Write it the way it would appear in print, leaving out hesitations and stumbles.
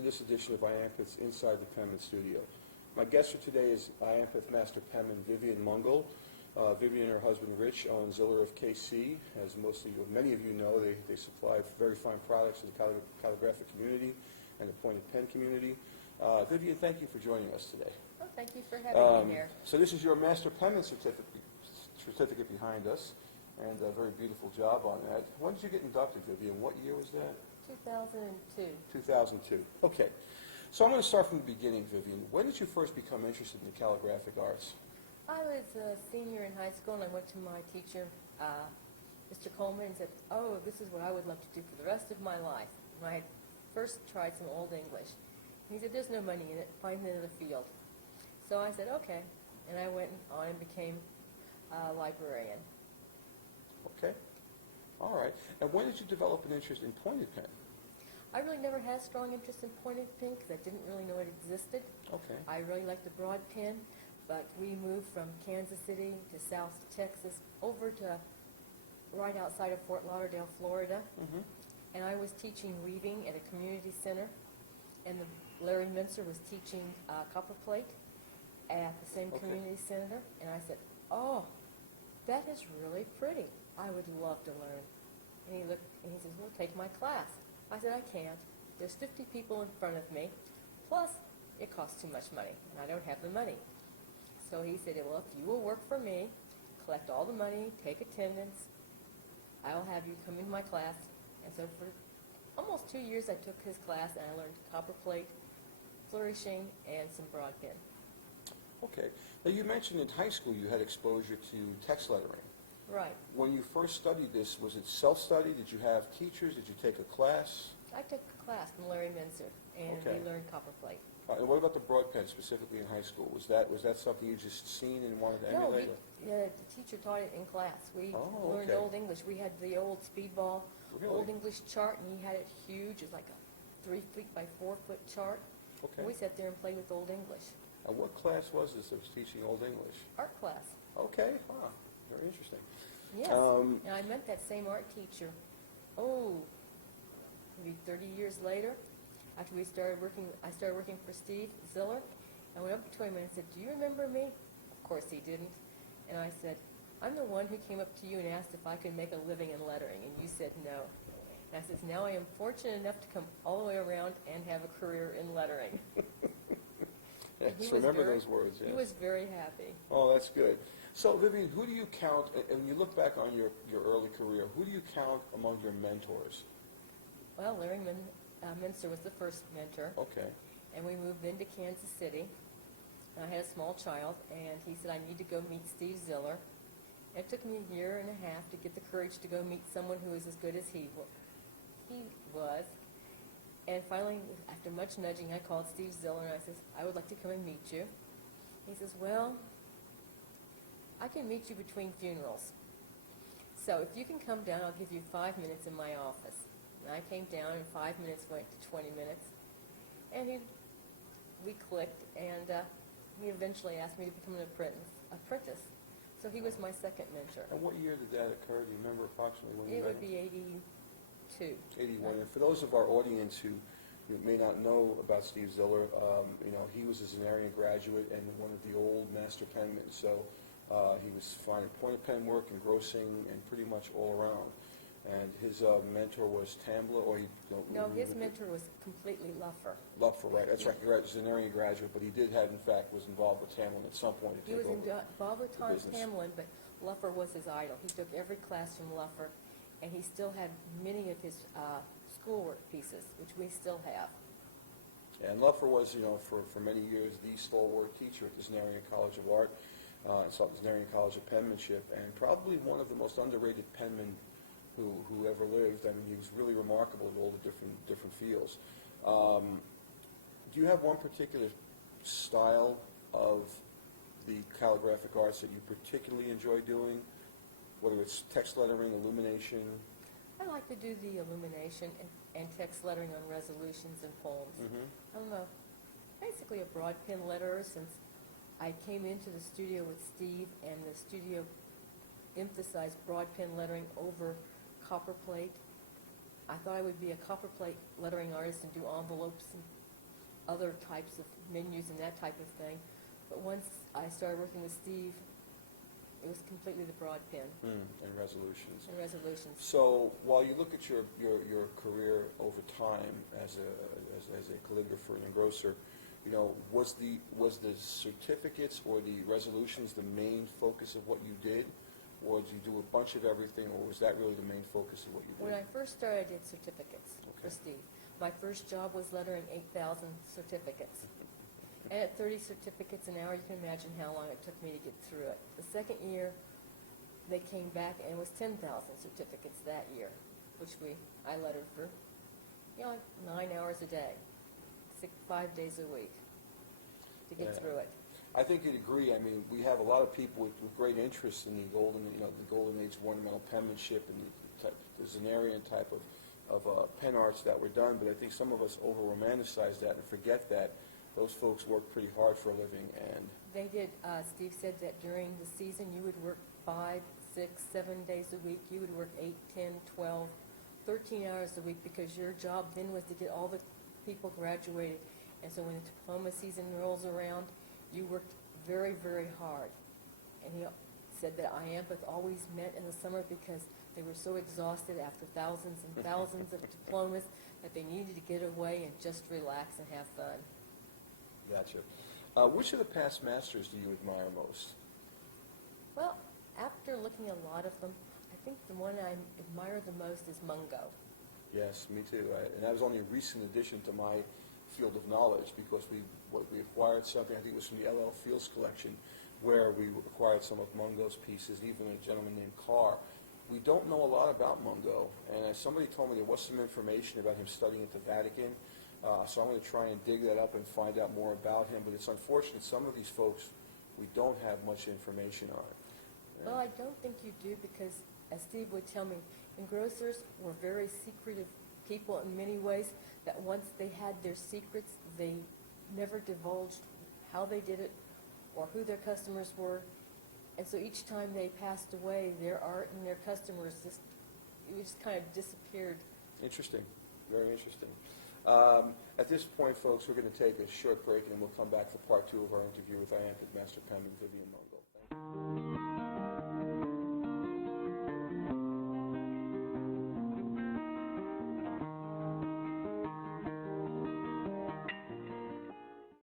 to this edition of Iampeth's Inside the Penman Studio. My guest for today is Iampeth Master Penman Vivian Mungall. Vivian and her husband Rich own Ziller of KC. As many of you know, they supply very fine products to the calligraphic community and the pointed pen community. Vivian, thank you for joining us today. Oh, thank you for having me here. So this is your Master Penman certificate behind us, and a very beautiful job on that. When did you get inducted, Vivian? What year was that? 2002. 2002. Okay. So I'm going to start from the beginning, Vivian. When did you first become interested in the calligraphic arts? I was a senior in high school, and I went to my teacher, Mr. Coleman, and said, oh, this is what I would love to do for the rest of my life. And I had first tried some Old English. And he said, there's no money in it. Find it in the field. So I said, okay. And I went on and became a librarian. Okay. All right. And when did you develop an interest in pointed pen? I really never had a strong interest in pointed pen because I didn't really know it existed. Okay. I really liked the broad pen, but we moved from Kansas City to South Texas over to right outside of Fort Lauderdale, Florida. Mm-hmm. And I was teaching weaving at a community center, and Larry Mincer was teaching copperplate at the same community center. And I said, oh, that is really pretty. I would love to learn. And he looked and he says, well, take my class. I said, I can't. There's 50 people in front of me, plus it costs too much money, and I don't have the money. So he said, well, if you will work for me, collect all the money, take attendance, I'll have you come in my class. And so for almost 2 years, I took his class, and I learned copperplate, flourishing, and some broad pen. Okay. Now, you mentioned in high school you had exposure to text lettering. Right. When you first studied this, was it self-study? Did you have teachers? Did you take a class? I took a class from Larry Mincer, and we learned copperplate. And what about the broad pen, specifically in high school? Was that something you just seen and wanted to emulate? No, the teacher taught it in class. We learned Old English. We had the old speedball Old English chart, and he had it huge. It was like a 3 feet by 4 foot chart. Okay. And we sat there and played with Old English. And what class was this that was teaching Old English? Art class. Okay. Wow. Very interesting. Yes. And I met that same art teacher, maybe 30 years later. After I started working for Steve Ziller. I went up to him and I said, do you remember me? Of course he didn't. And I said, I'm the one who came up to you and asked if I could make a living in lettering, and you said no. And I said, now I am fortunate enough to come all the way around and have a career in lettering. Yes, remember those words. Yes. He was very happy. Oh, that's good. So, Vivian, who do you count, and when you look back on your early career, who do you count among your mentors? Well, Larry Mincer was the first mentor. Okay. And we moved into Kansas City. And I had a small child, and he said, I need to go meet Steve Ziller. And it took me a year and a half to get the courage to go meet someone who was as good as he was. And finally, after much nudging, I called Steve Ziller, and I said, I would like to come and meet you. He says, well, I can meet you between funerals. So if you can come down, I'll give you 5 minutes in my office. And I came down, and 5 minutes went to 20 minutes. And we clicked, and he eventually asked me to become an apprentice. So he was my second mentor. And what year did that occur? Do you remember approximately when you met him? It would be 82. 81. And for those of our audience who may not know about Steve Ziller, he was a Zenarian graduate and one of the old master penmen. So he was fine at pointed pen work, engrossing, and pretty much all around. And his mentor was Tambler, or his mentor was completely Luffer. Luffer, right? That's right. You're right. Zenarian graduate, but he did have, in fact, was involved with Tamlin at some point. He was involved with Tamlin, but Luffer was his idol. He took every class from Luffer, and he still had many of his schoolwork pieces, which we still have. And Luffer was, for many years, the stalwart teacher at the Zenarian College of Art, Zenarian College of Penmanship, and probably one of the most underrated penmen who ever lived. I mean, he was really remarkable in all the different fields. Do you have one particular style of the calligraphic arts that you particularly enjoy doing, whether it's text lettering, illumination? I like to do the illumination and text lettering on resolutions and poems. I'm basically a broad pen letterer since I came into the studio with Steve, and the studio emphasized broad pen lettering over copperplate. I thought I would be a copperplate lettering artist and do envelopes and other types of menus and that type of thing. But once I started working with Steve, it was completely the broad pen And resolutions. and resolutions. So while you look at your career over time as a calligrapher and engrosser, you know, was the certificates or the resolutions the main focus of what you did? Or did you do a bunch of everything, or was that really the main focus of what you did? When I first started, I did certificates for Okay. Steve. My first job was lettering 8,000 certificates. And at 30 certificates an hour, you can imagine how long it took me to get through it. The second year, they came back and it was 10,000 certificates that year, which I lettered for, 9 hours a day, 5 days a week to get Yeah. through it. I think you'd agree. I mean, we have a lot of people with great interest in the golden age of ornamental penmanship and the Zenarian type of pen arts that were done. But I think some of us over-romanticize that and forget that those folks work pretty hard for a living. And They did, Steve said that during the season, you would work 5, 6, 7 days a week. You would work 8, 10, 12, 13 hours a week because your job then was to get all the people graduated. And so when the diploma season rolls around, you worked very, very hard. And he said that Iampeth always met in the summer because they were so exhausted after thousands and thousands of diplomas that they needed to get away and just relax and have fun. gotcha. Which of the past masters do you admire most? Well, after looking at a lot of them, I think the one I admire the most is Mungall. Yes, me too. And that was only a recent addition to my field of knowledge because we acquired something, I think it was from the L.L. Fields collection, where we acquired some of Mungall's pieces, even a gentleman named Carr. We don't know a lot about Mungall, and somebody told me there was some information about him studying at the Vatican, so I'm going to try and dig that up and find out more about him, but it's unfortunate some of these folks we don't have much information on. Well, I don't think you do because, as Steve would tell me, engrossers were very secretive people in many ways, that once they had their secrets, they never divulged how they did it or who their customers were. And so each time they passed away, their art and their customers just kind of disappeared. Interesting. Very interesting. At this point, folks, we're going to take a short break, and we'll come back for part 2 of our interview with Iampeth Master Penman Vivian Mungall. Thank you.